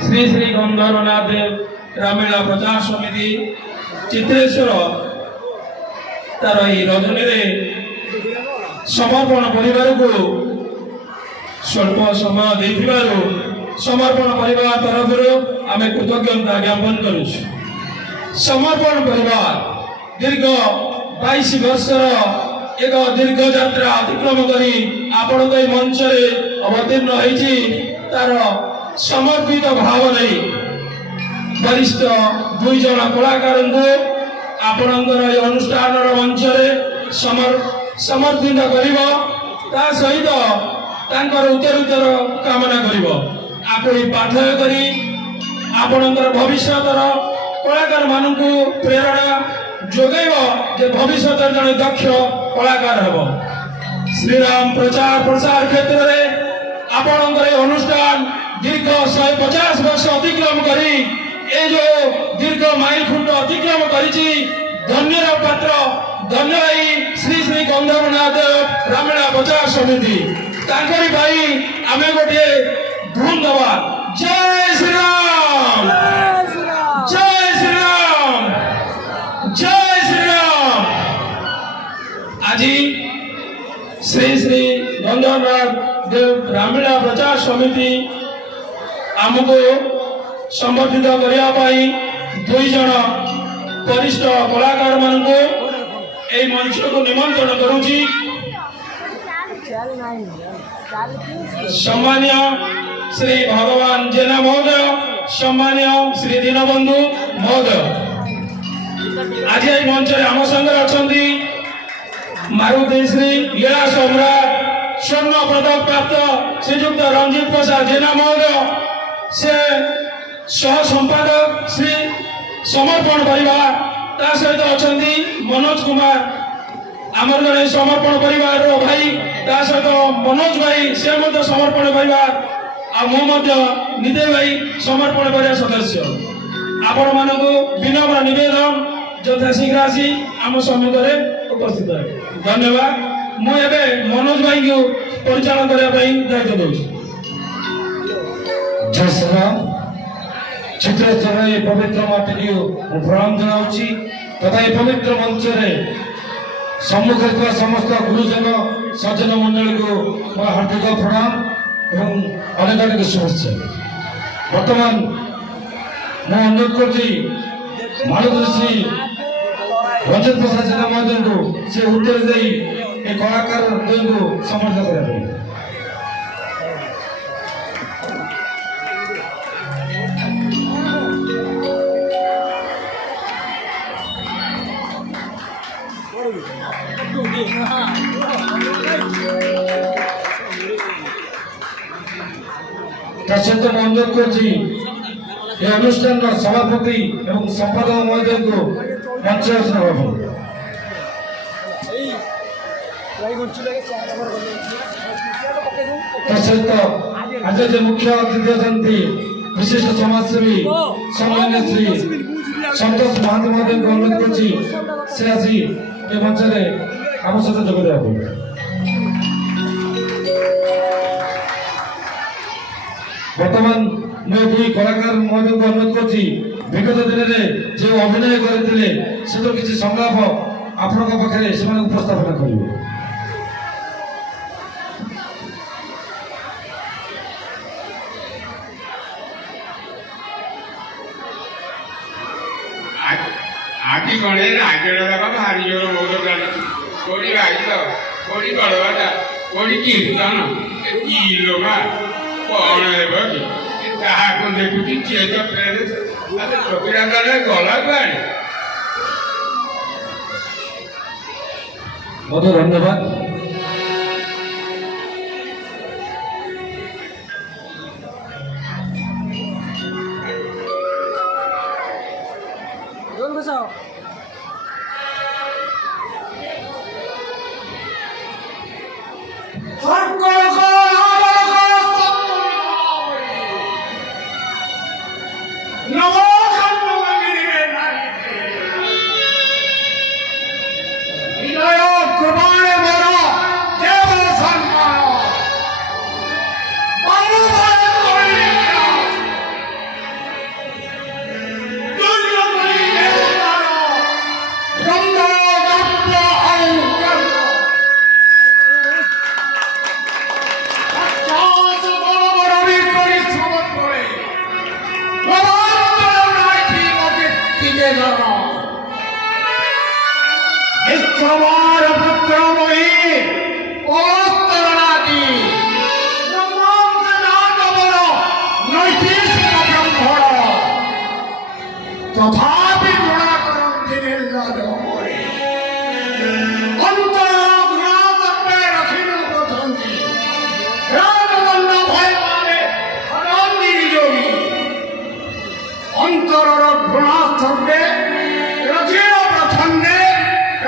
श्री श्री गंधर्वनाथ देव रामलीला प्रचार समिति चित्रेश्वर तार रजनी समर्पण परिवार को स्वल्प समय देथिबारु समर्पण परिवार तरफ आम कृतज्ञता ज्ञापन करुछु। समर्पण परिवार दीर्घ 22 वर्षर एक दीर्घ यात्रा अतिक्रम करी आपण मंच अवतीर्ण होती तार समर्पित भाव नहीं वरिष्ठ 2 जन कलाकार को आपणकर अनुष्ठान मंच समर्पित कर सहित उत्तरोत्तर कामना कर पाठय करी आपणकर भविष्यतर कलाकार मान प्रेरणा जोगेब जे भविष्य जड़े दक्ष कलाकार हम। श्रीराम प्रचार प्रसार क्षेत्र में आपणकर अनुष्ठान दीर्घ 150 वर्ष अतिक्रम करी ए जो दीर्घ माइल खुंड अतिक्रम करी धन्य पात्र धन्य श्री श्री गंधर्वनाथ रामलीला प्रचार समिति तांकरी भाई आम गोटे धूम दवा। जय श्री राम, जय श्री राम, जय श्री राम। आज श्री श्री गंधर्वनाथ देव रामलीला प्रचार समिति आमको समर्पित करने 2 जन वरिष्ठ कलाकार मान मंच को निमंत्रण करुची। सम्मान्य श्री भगवान जेना महोदय, सम्मान्य श्री दीनबंधु महोदय आज ये मंच आम संगे अच्छा मारुति श्री लीला सम्राट स्वर्ण पदक प्राप्त श्रीजुक्त रंजीत प्रसाद जेना महोदय से सह संपादक श्री समर्पण परिवार सहित अच्छा मनोज कुमार आमर जड़े समर्पण परिवार भाई सहित मनोज भाई से समर्पण परिवार निदे भाई समर्पण परिवार सदस्य आपण मान विनम्र निवेदन यथाशीघ्र आसी आम समित उपस्थित है। धन्यवाद। मुझे मनोज भाई को परिचालन करने दायित्व दूसरी। जय श्री राम। चित्रेश्वर पवित्र माटी को प्रणाम जनाऊँगी तथा ये पवित्र मंच सम्मुखी समस्त गुरुजन सज्जन मंडल को मोर हार्दिक प्रणाम एवं अनेक अनेक शुभेच्छा। वर्तमान मैं अनुरोध कर मारुति श्री रंजित प्रसाद जेना महोदय को से उत्तर दे कलाकार को समर्पित करने सहित अनुरोध कर अनुष्ठान सभापति एवं संपादक महोदय को मंच सहित आज जो मुख्य अतिथि अच्छा विशिष्ट समाजसेवी सम्मान्य श्री संतोष महांती महोदय को अनुरोध कर आसी ये मंच आम सहित जोगदेवा। वर्तमान मैं 2 कलाकार महोदय को अनुरोध कर विगत दिन में जो अभिनय करते से तो किसी संलाप आपण पाखे से उपस्थापन करेंगे। आदि गणे राजड़ भारी जोर बहुत कोड़ी भाई कोड़ी बड़वाटा कोड़ी कीर्तन किलोमा कौन है कि देखुची चेक चौकीरा गला कुआड़े। बहुत धन्यवाद। ନିବେଦନ ବିଶ୍ୱର ପୁତ୍ରମୟୀ ପରସ୍ତରଣାଦି ବ୍ରହ୍ମାଣ୍ଡର ନୈତିକ ବ୍ରହ୍ମଣ ତଥାପି ଘୃଣା କରନ୍ତି ନିର୍ଲଜ ହୋଇ ଅନ୍ତର ଘୃଣା ସତ୍ତ୍ୱେ ରଖି ନ ପଛନ୍ତି ରାଜଦଣ୍ଡ ଭୟ ପାରେ ହରନ୍ତି ନିଯୋଗୀ ଅନ୍ତରର ଘୃଣା ସତ୍ତ୍ୱେ ରଖି ନ ପ୍ରଛନ୍ଦେ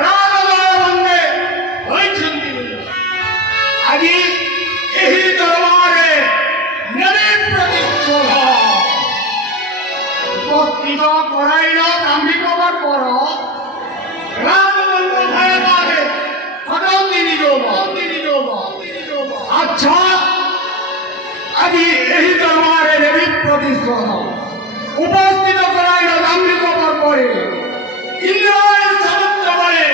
ରାଜଦଳ ବନ୍ଦେ ହୋଇଛନ୍ତି ଆଜି ଏହି ଦରବାରରେ ନେବେ ପ୍ରତିଶୋଧ উপস্থিত করাইল দাম্ভিক বর্বর রাজদণ্ড ভয়ে পারে হটন্তি নিযোগ আচ্ছা আজি এই দরবারে নেবি প্রতিশোধ উপস্থিত করাইল দাম্ভিক বর্বরে ইন্দ্রায় সমুদ্র বলে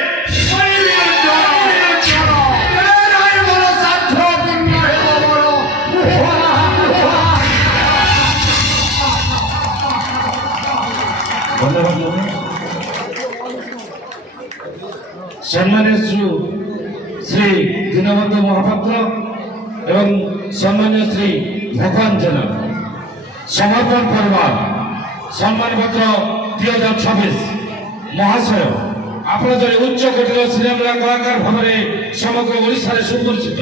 সাধ্য পুণ্য হেব বড় ধন্যবাদ সম্মানীয় শ্রী দীনবন্ধু মহাপাত্র এবং সম্মানীয় শ্রী ভগবান জেনা সমর্পণ পরিবার সম্মানপত্র 2026 মহাশয় আপনার জনে উচ্চ কোটির সিনেমা কলাকার ভাবে সমগ্র ওড়িশার সুপরিচিত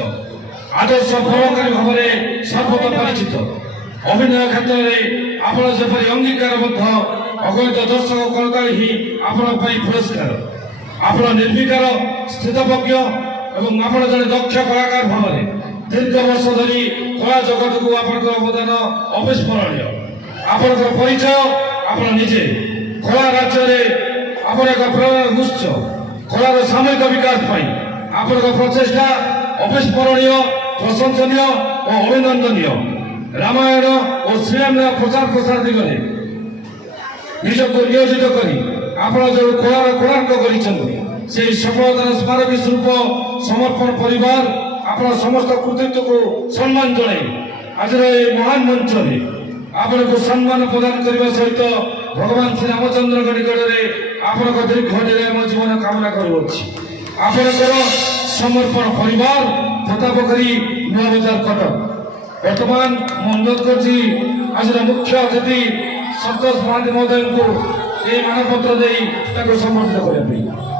আদর্শ প্রভাবকারী ভাবে সর্বদা পরিচিত অভিনয় ক্ষেত্রে আপনার যেপরি অঙ্গীকারবদ্ধ অগণিত দর্শক কলকারি হি আপনার পুরস্কার আপনার নির্বিকার স্থিতপ্রজ্ঞ এবং আপনার জনে দক্ষ কলাকার ভাবে দীর্ঘ বর্ষ ধরি কলা জগতকু আপনার অবদান অবিস্মরণীয় আপনার পরিচয় আপনার নিজে কলা রাজ্যে আপনার এক প্রেরণার উৎস কলার সাময়িক বিকাশ পাই আপনার প্রচেষ্টা অবিস্মরণীয় প্রশংসনীয় ও অভিনন্দনীয় রামায়ণ ও শ্রীরামের প্রচার প্রসার দিগরে নিজকে নিয়োজিত করি আপনারা যে কলার কোণার্ক করেছেন সেই সফলতার স্মারকী স্বরূপ সমর্পণ পরিবার আপনার সমস্ত কৃতিত্বকে সম্মান জনাই আজর এই মহান মঞ্চে আপনার সম্মান প্রদান করা সহিত ভগবান শ্রী রামচন্দ্র নিকটরে আপনার দীর্ঘ নিরাম জীবন কামনা করুছি আপনার সমর্পণ পরিবার প্রতাপকারী নূয়াবজার কটক বর্তমান ମୁଁ ଅନୁରୋଧ କରୁଛି ଆଜିର ମୁଖ୍ୟ ଅତିଥି ସନ୍ତୋଷ ମହାନ୍ତି ମହୋଦୟଙ୍କୁ ଏହି ମାନପତ୍ର ଦେଇ ତାଙ୍କୁ ସମ୍ବର୍ଦ୍ଧିତ କରିବା ପାଇଁ।